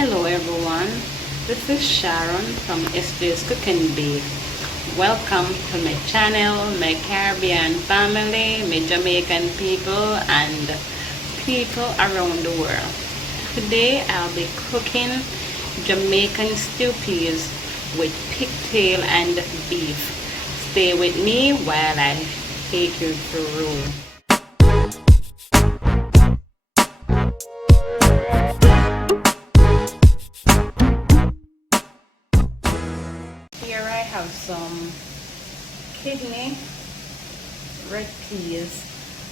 Hello everyone, this is Sharon from Sp's Cook and Bake. Welcome to my channel, my Caribbean family, my Jamaican people and people around the world. Today I'll be cooking Jamaican stew peas with pigtail and beef. Stay with me while I take you through. Here I have some kidney red peas,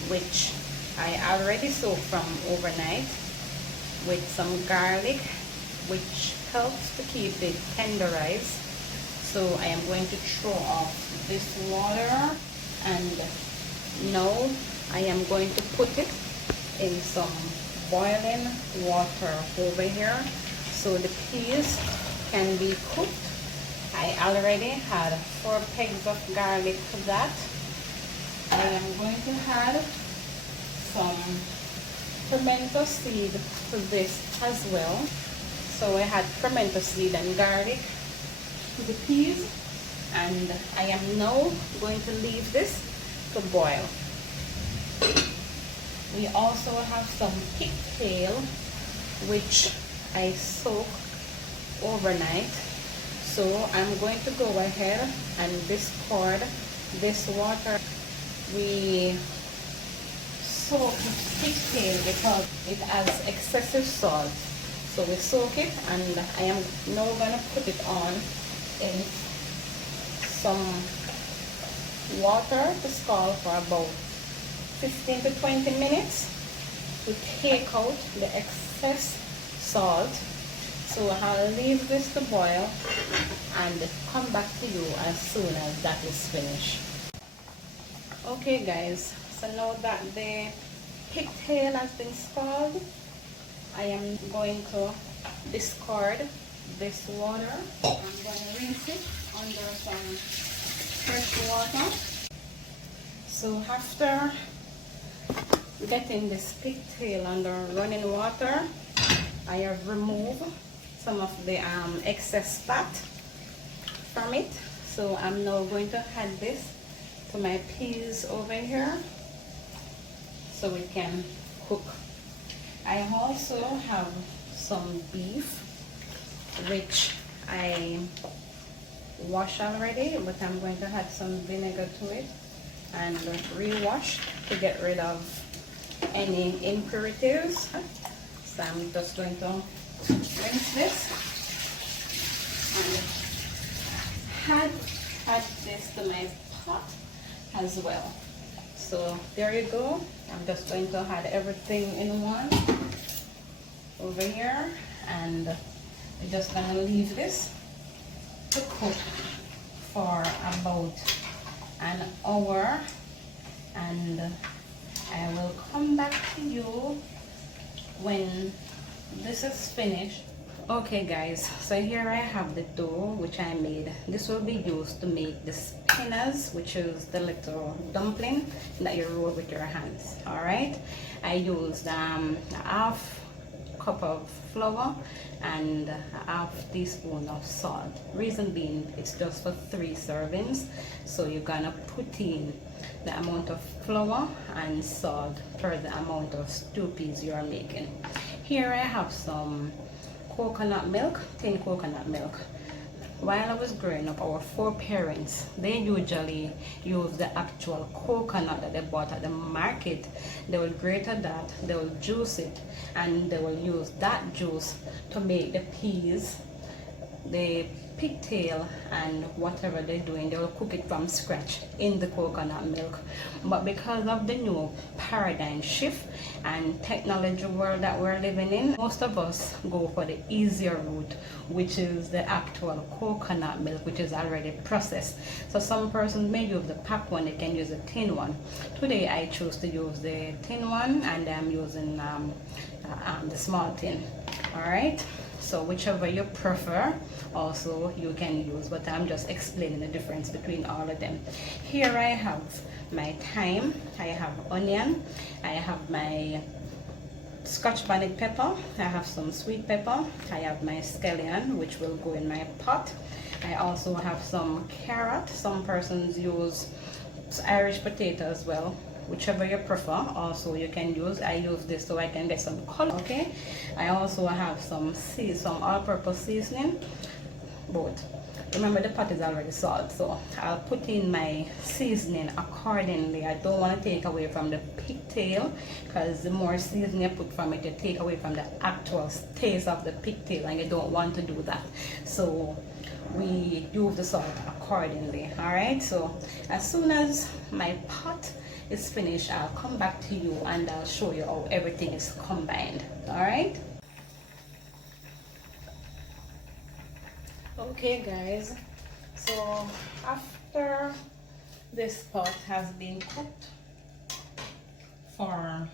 which I already soaked from overnight, with some garlic, which helps to keep it tenderized. So I am going to throw off this water, and now I am going to put it in some boiling water over here so the peas can be cooked. I already had 4 pegs of garlic to that. I am going to add some pimento seed to this as well. So I had pimento seed and garlic to the peas, and I am now going to leave this to boil. We also have some pigtail, which I soaked overnight. So I'm going to go ahead and discard this water. We soak pigtail because it has excessive salt. So we soak it, and I am now going to put it on in some water to scald for about 15 to 20 minutes to take out the excess salt. So I'll leave this to boil and come back to you as soon as that is finished. Okay guys, so now that the pigtail has been scalded, I am going to discard this water. I'm going to rinse it under some fresh water. So after getting this pigtail under running water, I have removed some of the excess fat from it. So I'm now going to add this to my peas over here so it can cook. I also have some beef, which I washed already, but I'm going to add some vinegar to it and rewash to get rid of any impurities. So I'm just going to rinse this and add this to my pot as well. So there you go. I'm just going to add everything in one over here, and I'm just going to leave this to cook for about an hour, and I will come back to you when this is finished. Okay guys, so here I have the dough which I made. This will be used to make the spinners, which is the little dumpling that you roll with your hands. All right, I used a half cup of flour and a half teaspoon of salt. Reason being, it's just for 3 servings, so you're gonna put in the amount of flour and salt per the amount of stew peas you are making. Here I have some coconut milk, tin coconut milk. While I was growing up, our foreparents, they usually use the actual coconut that they bought at the market. They will grate that, they will juice it, and they will use that juice to make the peas, the pigtail, and whatever they're doing. They will cook it from scratch in the coconut milk. But because of the new paradigm shift and technology world that we're living in, most of us go for the easier route, which is the actual coconut milk, which is already processed. So some persons may use the pack one, they can use the tin one. Today I choose to use the tin one, and I'm using the small tin. All right, so whichever you prefer also you can use, but I'm just explaining the difference between all of them. Here I have my thyme, I have onion, I have my Scotch bonnet pepper, I have some sweet pepper, I have my scallion which will go in my pot. I also have some carrot. Some persons use Irish potato as well, whichever you prefer. Also you can use, I use this so I can get some color. Okay, I also have some all-purpose seasoning, both. Remember the pot is already salt, so I'll put in my seasoning accordingly. I don't want to take away from the pigtail, because the more seasoning you put from it, you take away from the actual taste of the pigtail, and you don't want to do that. So we use the salt accordingly. All right, so as soon as my pot is finished, I'll come back to you and I'll show you how everything is combined. All right. Okay guys, so after this pot has been cooked for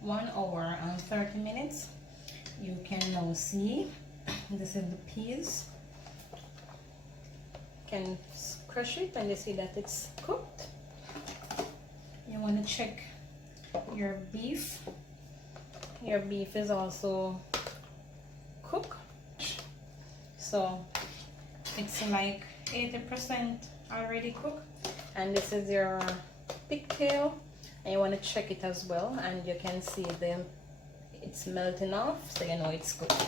1 hour and 30 minutes, you can now see this is the peas. You can crush it and you see that it's cooked. You want to check your beef. Your beef is also cooked. So it's like 80% already cooked, and this is your pigtail, and you want to check it as well, and you can see it's melting off, so you know it's cooked.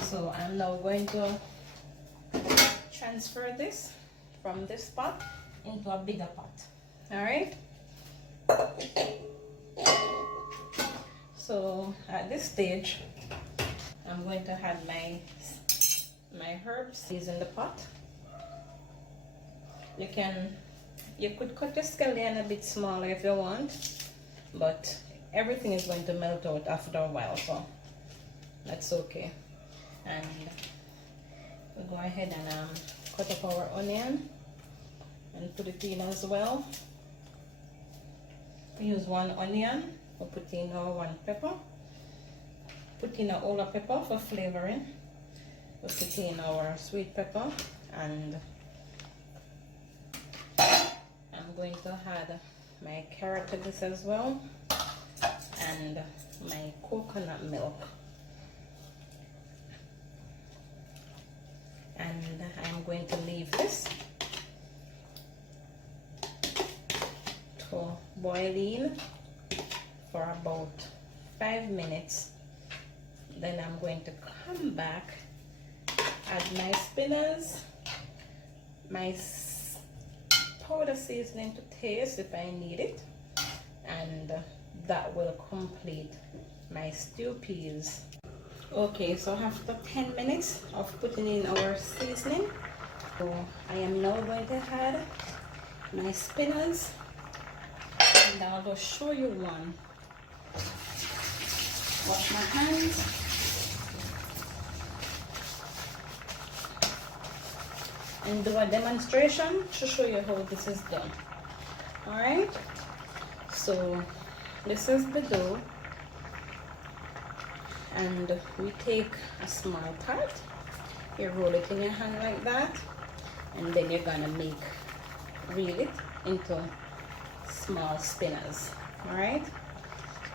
So I'm now going to transfer this from this pot into a bigger pot. All right, so at this stage I'm going to add my herbs in the pot. You could cut the scallion a bit smaller if you want, but everything is going to melt out after a while, so that's okay. And we'll go ahead and cut up our onion and put it in as well. We use 1 onion. We'll put in our 1 pepper. Put in a whole pepper for flavoring. We'll put in our sweet pepper, and I'm going to add my carrot to this as well, and my coconut milk. And I'm going to leave this to boil in for about 5 minutes. Then I'm going to come back, add my spinners, my powder seasoning to taste if I need it, and that will complete my stew peas. Okay, so after 10 minutes of putting in our seasoning, so I am now going to add my spinners, and I'll just show you one. Wash my hands. And do a demonstration to show you how this is done. Alright, so this is the dough, and we take a small part, you roll it in your hand like that, and then you're gonna reel it into small spinners. Alright,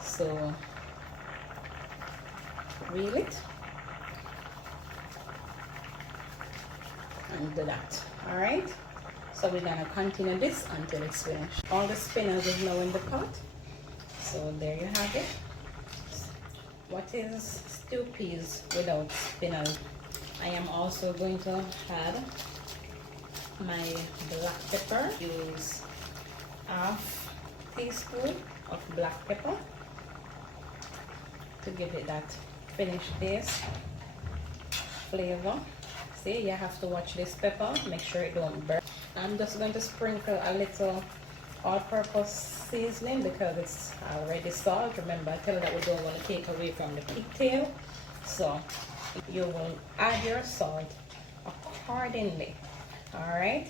so reel it and do that. All right, so we're gonna continue this until it's finished. All the spinners is now in the pot, so there you have it. What is stew peas without spinners? I am also going to add my black pepper. Use half teaspoon of black pepper to give it that finished taste, flavor. See, you have to watch this pepper, make sure it don't burn. I'm just going to sprinkle a little all-purpose seasoning because it's already salt. Remember, I tell you that we don't want to take away from the pigtail, so you will add your salt accordingly. All right,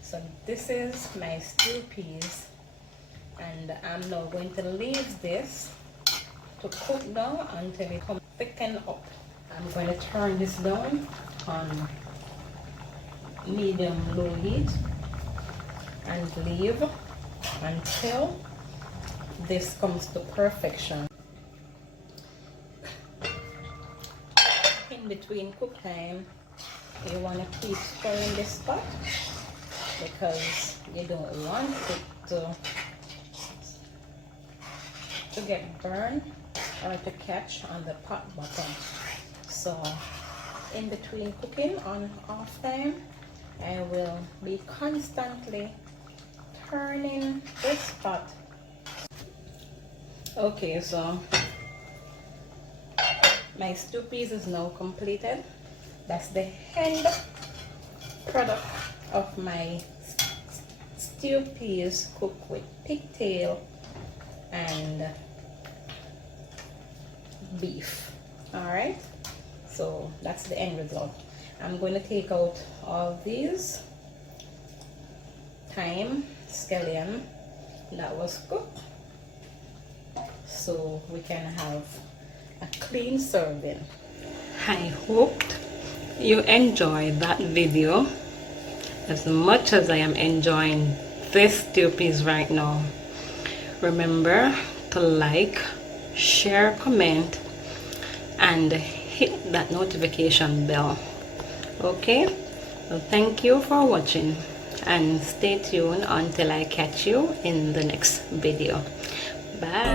so this is my stew peas, and I'm now going to leave this to cook down until it comes thicken up. I'm going to turn this down on medium-low heat and leave until this comes to perfection. in between cook time, you want to keep stirring this pot because you don't want it to get burned or to catch on the pot bottom. So in between cooking on off time, I will be constantly turning this pot. Okay, so my stew peas is now completed. That's the end product of my stew peas cooked with pigtail and beef. Alright, so that's the end result. I'm going to take out all these thyme scallion that was cooked so we can have a clean serving. I hoped you enjoyed that video as much as I am enjoying this stew peas right now. Remember to like, share, comment, and hit that notification bell. Okay, well, thank you for watching and stay tuned until I catch you in the next video. Bye.